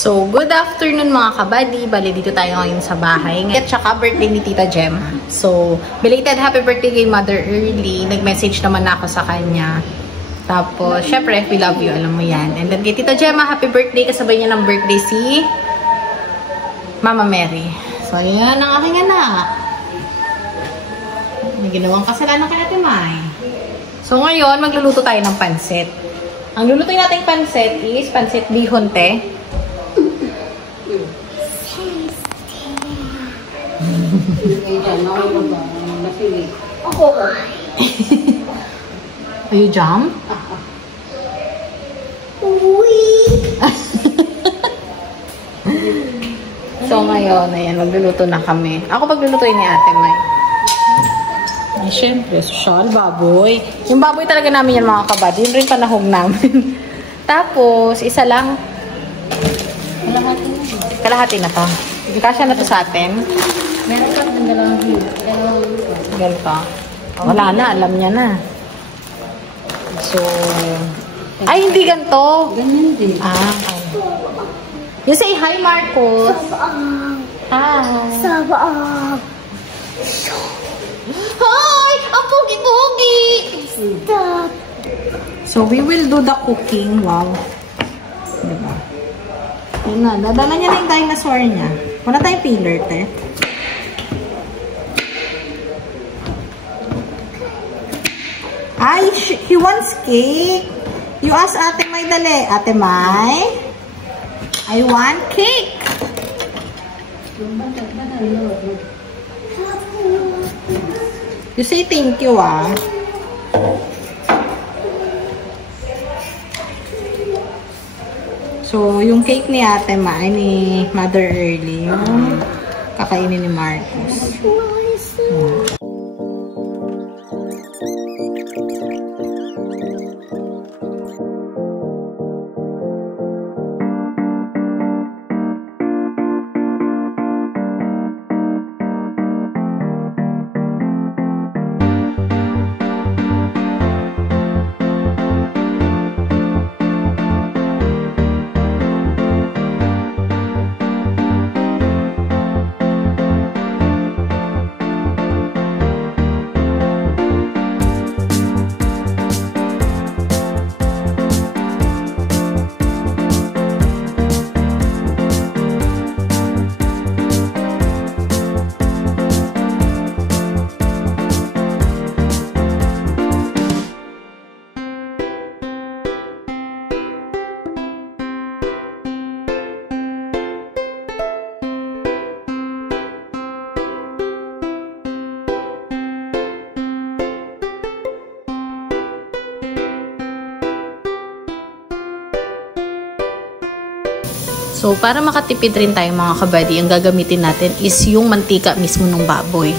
So, good afternoon mga kabady. Bali, dito tayo ngayon sa bahay. At saka birthday ni Tita Jem. So, belated happy birthday kay Mother Early. Nag-message naman ako sa kanya. Tapos, syempre, we love you. Alam mo yan. And then kay Tita Gemma, happy birthday. Kasabay niya ng birthday si Mama Mary. So, yan ang aking anak. May ginawang kasalanan kay Ate May. So, ngayon, magluluto tayo ng pansit. Ang lulutuin nating pansit is pansit bihon, te. Are you jump? So ngayon, ayan, magluluto na kami. Ako paglulutuin ni Ate May. Ay, syempre, social baboy. Yung baboy talaga namin yan mga kabad. Yun rin panahog namin. Tapos, isa lang. Kalahati na to. Kasya na to sa atin. Meron ka ng dalawang Ganito. Wala na, alam niya na. So, ay, hindi ganito. ganyan din. Okay. You say hi, Marcos. Hi. Sabang. Hi! Ang pogi-pogi! Stop. So, we will do the cooking. Wow. Diba? Yun na. Dadala niya na yung dinosaur niya. Wala tayong peeler, te. Ay, he wants cake. You ask Ate May dali. Ate May, I want cake. You say thank you, ah. So, yung cake ni Ate May, ni Mother Early, yung kakainin ni Marcos. So, para makatipid rin tayo mga kabady, ang gagamitin natin is yung mantika mismo ng baboy.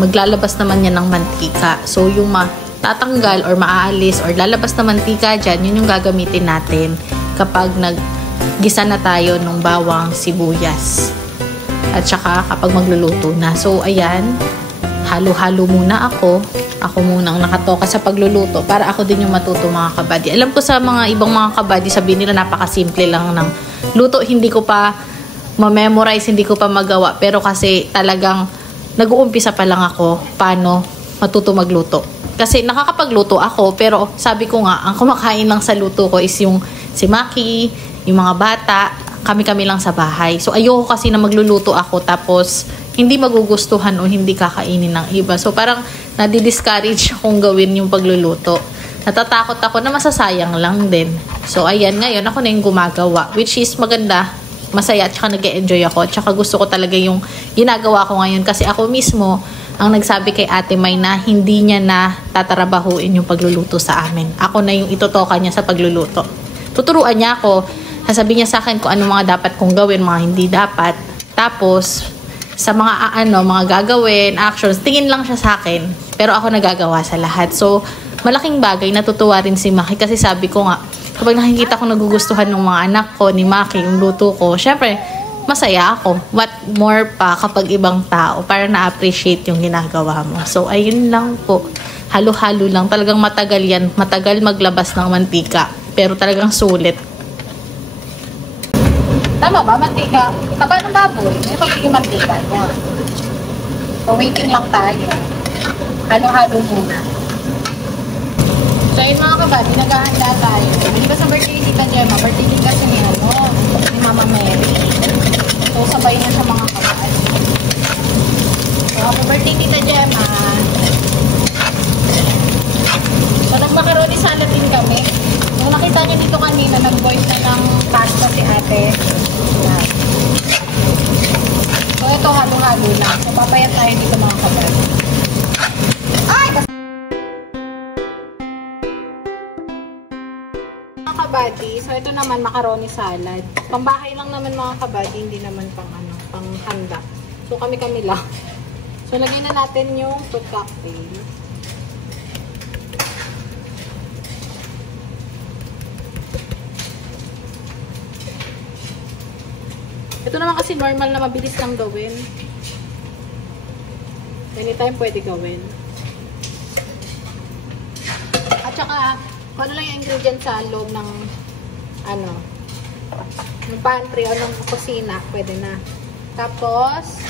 Maglalabas naman yan ng mantika. So, yung matatanggal or maaalis or lalabas na mantika dyan, yun yung gagamitin natin kapag naggisa na tayo ng bawang, sibuyas. At saka kapag magluluto na. So, ayan, halo-halo muna ako. Ako munang nakatoka sa pagluluto para ako din yung matuto mga kabady. Alam ko sa mga ibang mga kabady, sabihin nila napakasimple lang ng luto. Hindi ko pa ma-memorize, hindi ko pa magawa. Pero kasi talagang nag-uumpisa pa lang ako paano matuto magluto. Kasi nakakapagluto ako, pero sabi ko nga, ang kumakain lang sa luto ko is yung si Maki, yung mga bata, kami-kami lang sa bahay. So ayoko kasi na magluluto ako tapos hindi magugustuhan o hindi kakainin ng iba. So, parang nadi-discourage akong gawin yung pagluluto. Natatakot ako na masasayang lang din. So, ayan, ngayon ako na yung gumagawa. Which is maganda, masaya, at saka nag-e-enjoy ako. At saka gusto ko talaga yung ginagawa ko ngayon. Kasi ako mismo, ang nagsabi kay Ate May na hindi niya na tatarabahuin yung pagluluto sa amin. Ako na yung itutoka niya sa pagluluto. Tuturuan niya ako. Sasabihin niya sa akin kung ano mga dapat kong gawin, mga hindi dapat. Tapos, sa mga mga gagawin, actions, tingin lang siya sa akin. Pero ako nagagawa sa lahat. So, malaking bagay, natutuwa rin si Maki kasi sabi ko nga, kapag nakikita ko nagugustuhan ng mga anak ko, ni Maki, yung luto ko, syempre, masaya ako. What more pa kapag ibang tao para na-appreciate yung ginagawa mo. So, ayun lang po. halo-halo lang. Talagang matagal yan. Matagal maglabas ng mantika. Pero talagang sulit. Tama ba? Mantika. Taba ng baboy. May pagiging mantika. Yan. So, waiting lang tayo. Halo-halo muna. So, yun mga kabady, naghahanda tayo. Hindi ba sa birthday ni Tita Gemma? Birthday din kasi ni Mama Mary. So, sabay na sa mga kabady. So, happy birthday Tita Gemma. So, nag-macaroni salad din kami. Nung nakita niyo dito kanina, nag-voice na ng pasta si ate. Yan. So, ito halo-halo lang. So, papayan tayo dito mga kabady. Ay! Mga kabady, so ito naman macaroni salad. Pambahay lang naman mga kabady, hindi naman pang handa. So, kami-kami lang. So, lagay na natin yung fruit cocktail. Ito naman kasi normal na mabilis lang gawin. Anytime pwede gawin. At saka, kung ano lang yung ingredient sa loob ng ng pantry o ng kusina, pwede na. Tapos,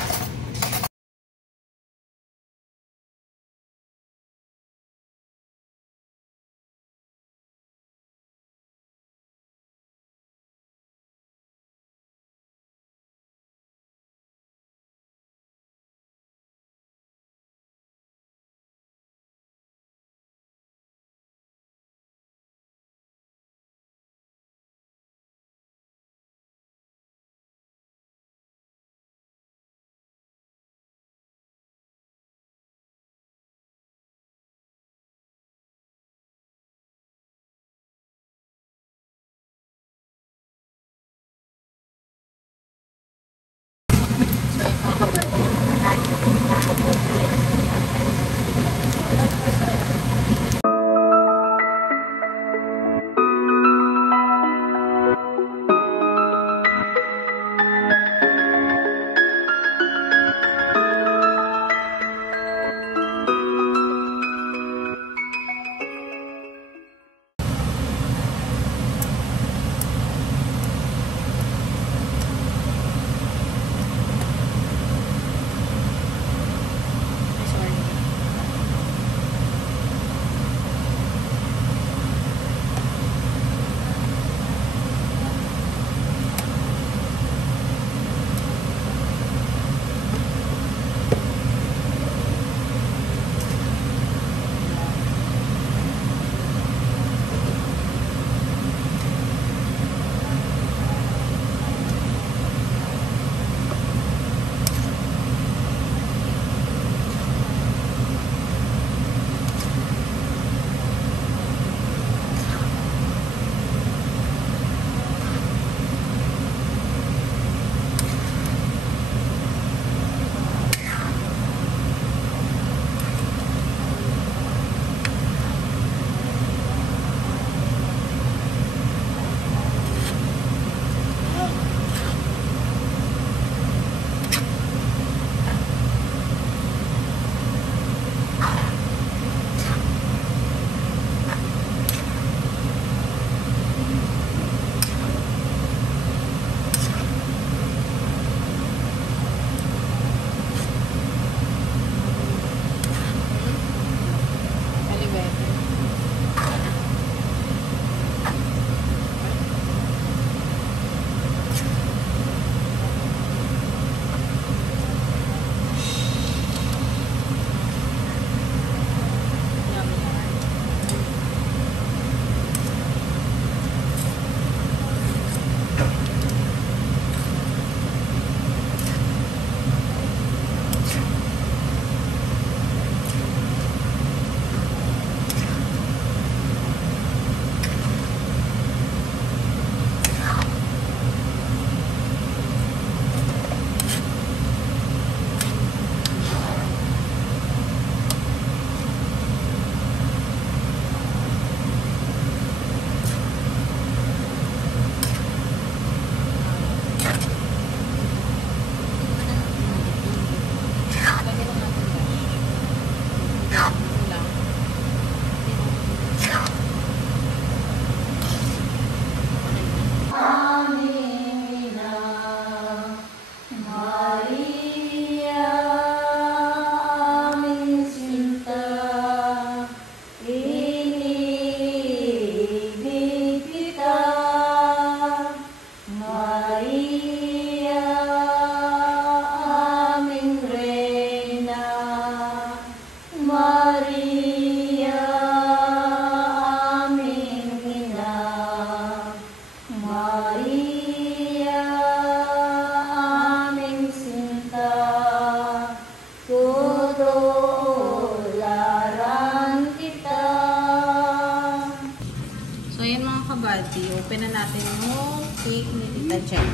open na natin yung cake ni Tita Jen.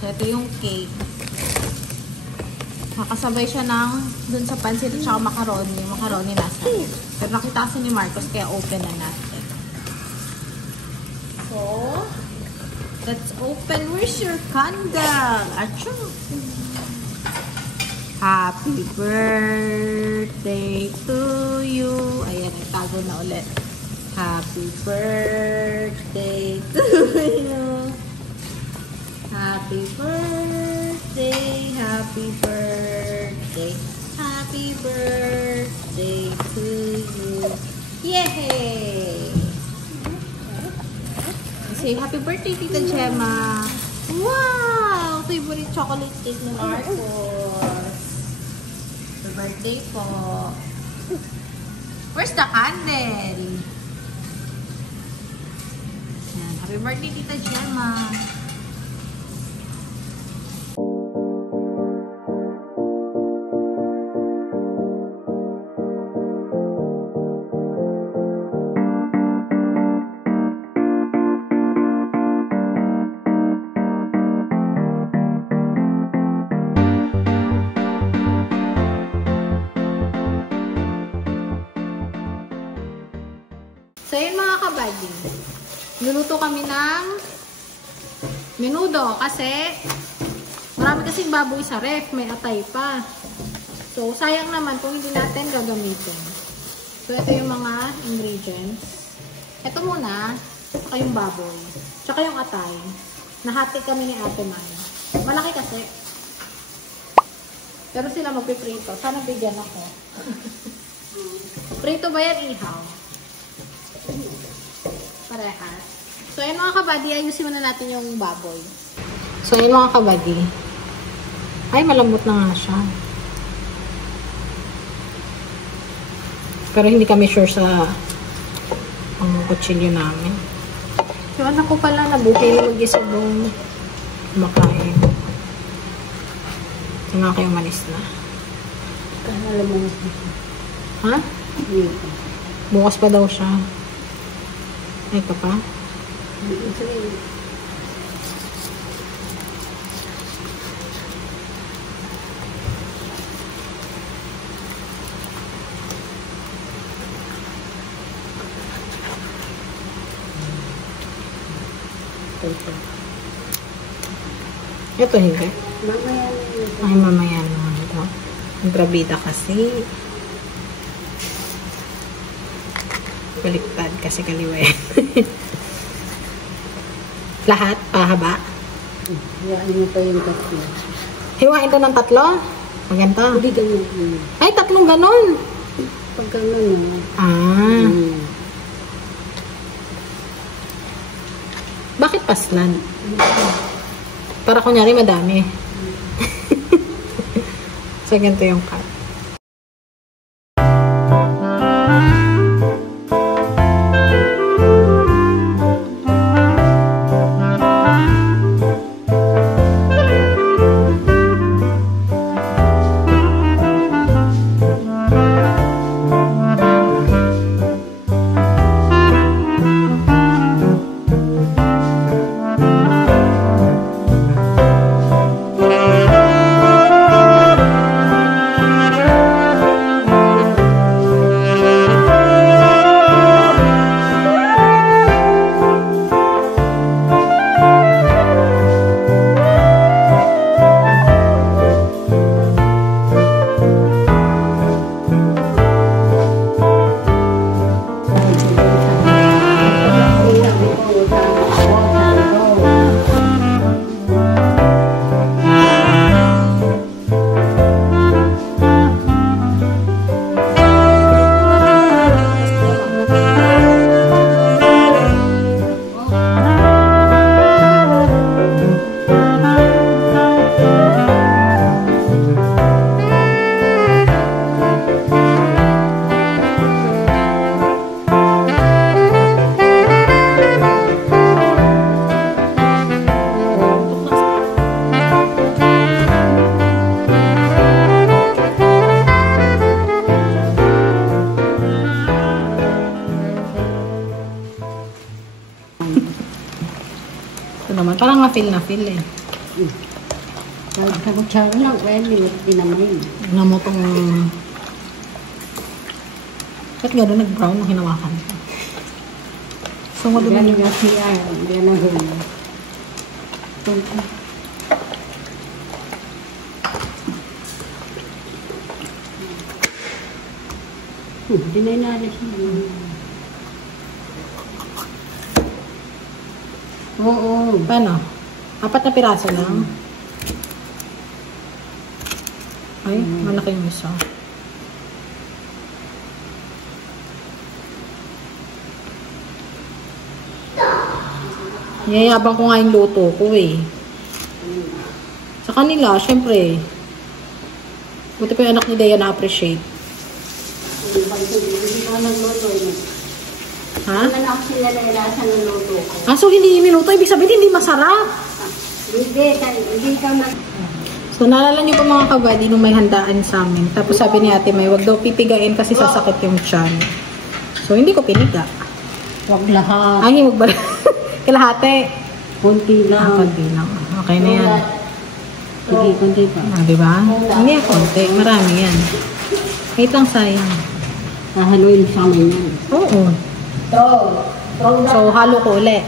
So, ito yung cake. Nakasabay siya ng dun sa pansit at saka macaroni. Yung macaroni nasa. Pero nakita kasi ni Marcos kaya open na natin. So, let's open. Where's your candle? Achoo! Happy birthday to you. Ayan, nagtago na ulit. Happy birthday to you. Happy birthday, happy birthday, happy birthday to you. Yay! Say happy birthday, Tita Gemma. Wow! Favorite chocolate cake ni Marcos. Happy birthday po. Where's the candle? Yan. Happy birthday, Tita Gemma. So, yun mga kabady. Luluto kami ng menudo kasi marami kasing baboy sa ref. May atay pa. So, sayang naman kung hindi natin gagamitin. So, ito yung mga ingredients. Ito muna, saka yung baboy. Tsaka yung atay. Nahati kami ni Ate Man. Malaki kasi. Pero sila magpiprito. Sana bigyan ako. Prito ba yan? Ihaw. Parehas. So, yun mga kabady, ayusin muna natin yung baboy. So, yun mga kabady. Ay, malambot na nga siya. Pero hindi kami sure sa kutsilyo namin. Yung anak ko pala, nabuti yung mag-isabong makain. Ito nga kayo malis na. Alam mo. Ha? Bukas pa daw siya. Ito pa? Ito hindi. Ay, mamaya naman ito. Grabida kasi. Baliktad kasi kaliwa yan. Lahat? Pahaba? Hiwain mo pa yung tatlo. Hiwain ito ng tatlo? Maganda. Hindi ganyan. Ay, tatlong ganon. Pag ganun naman. Ah. Bakit paslan? Para kunyari madami. So, ganito yung cut. nga feel na feel eh. Kahit sa kutsara lang, pwede. Hindi naman yun. Tingnan mo itong... Ba't gano'n nag-brown nung hinawakan ko? So, Yan nga siya. Yan ang huli. Hindi na inalis mo. Oo. Paano? 4 na piraso lang? Ay, malaki yung isa. Niyayabang ko nga yung luto ko eh. Sa kanila, syempre. Buti pa yung anak ni Dea na-appreciate. Hindi ko nagluto yun. Ha? Ano actually na nilasa ng luto ko? Ah, so hindi minuto. Ibig sabihin, hindi masarap. Hindi ka na... So, naalala niyo pa mga kabady nung may handaan sa amin. Tapos sabi ni Ate May, wag daw pipigain kasi sasakit yung tiyan. So, hindi ko piniga. Huwag lahat. Ay, wag ba? Kalahati. Kunti lang. Konti lang. Okay na yan. Sige, kunti pa. Ah, diba? Hindi yan konti. Marami yan. Wait lang, sayang. Hahaluin sa amin yan. Oo. So, halo ko ulit.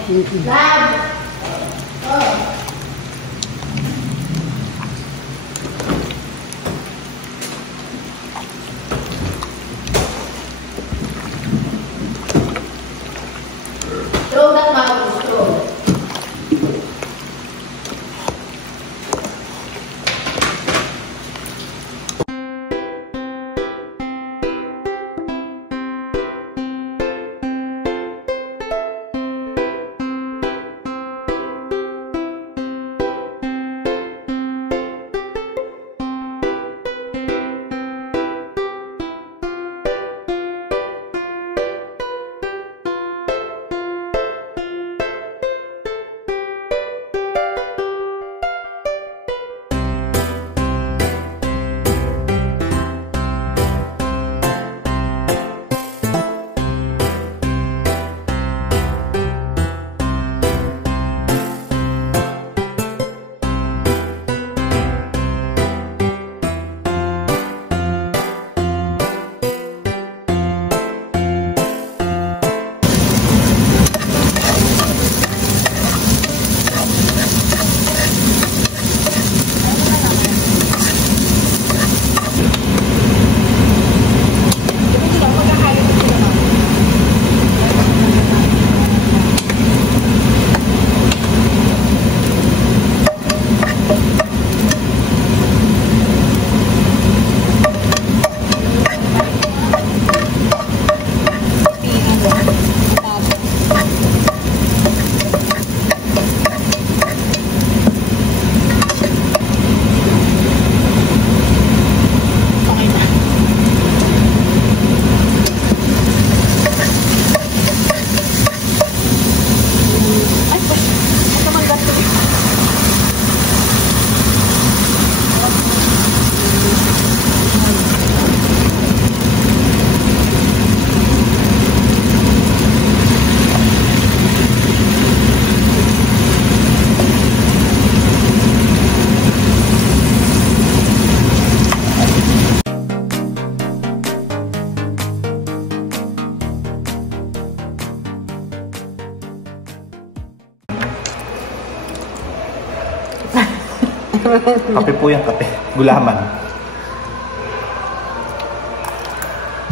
Kape po yung kape. Gulaman.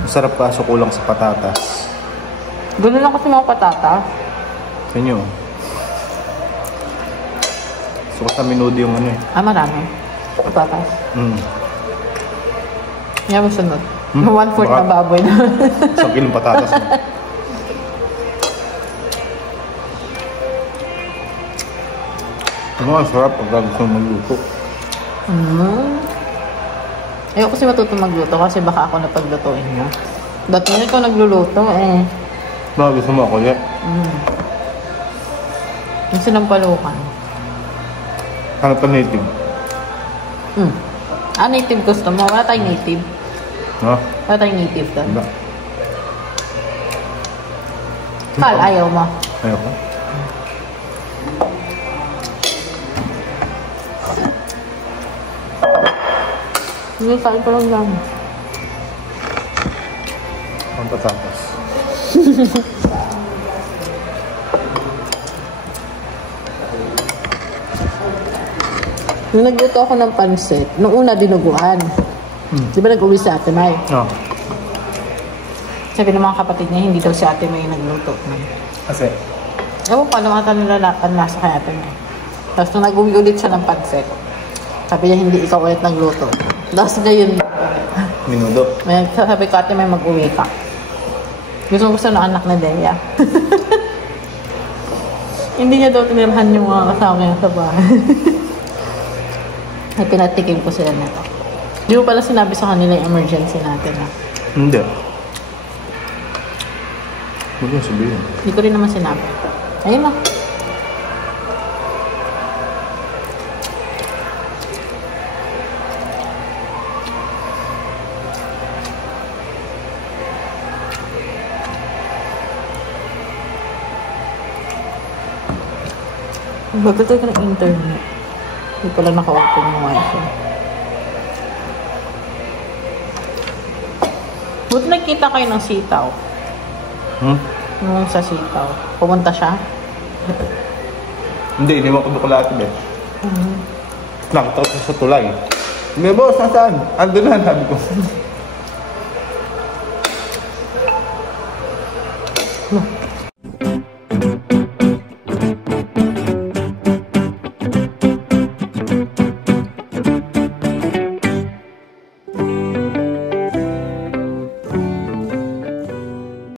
Masarap kaso kulang sa patatas. Gano'n lang kasi mga patatas. Sa inyo. So sa minudo yung ano eh. Ah, marami. Patatas. Yan mo sunod. 1/4 na baboy na. Sa kilong patatas mo. Ano ang sarap pag gusto magluto. Ayoko kasi matuto magluto kasi baka ako napaglutuin mo. Dati na ikaw nagluluto eh. Baka gusto mo ako ulit. Yung sinampalukan. Ano ka native? Ah, native gusto mo? Wala tayong native. No? Wala tayong native doon. Wala. Kal, ayaw mo. Ayoko. Hindi, kain ko lang lang. Ang patatas. Nung nagluto ako ng pansit, nung una dinuguan. Di ba nag-uwi si Ate May? No. Sabi ng mga kapatid niya, hindi daw si Ate May nagluto. Kasi? Ewan ko, alam ata nila lasa kay Ate May. Tapos nung nag-uwi ulit siya ng pansit, sabi niya, hindi ikaw ulit nagluto. Tapos ngayon, Minudo. may sabi ko, Ate May, mag-uwi ka. Gusto ng anak na Dea. Hindi niya daw tinirhan yung mga kasama niya sa bahay. Ay, pinatikim ko sila nito. Di mo pala sinabi sa kanila yung emergency natin, ha? Hindi. Huwag mo sabihin. Hindi ko rin naman sinabi. Ayun na. Magkatay ka ng internet. Hindi pala naka-open yung wifi. Buti nagkita kayo ng sitaw. Nung sa sitaw. Pumunta siya? Hindi, hindi mo ko dukulati ba? Nakita ko sa tulay. Hindi, boss, nasaan? Ando na, sabi ko.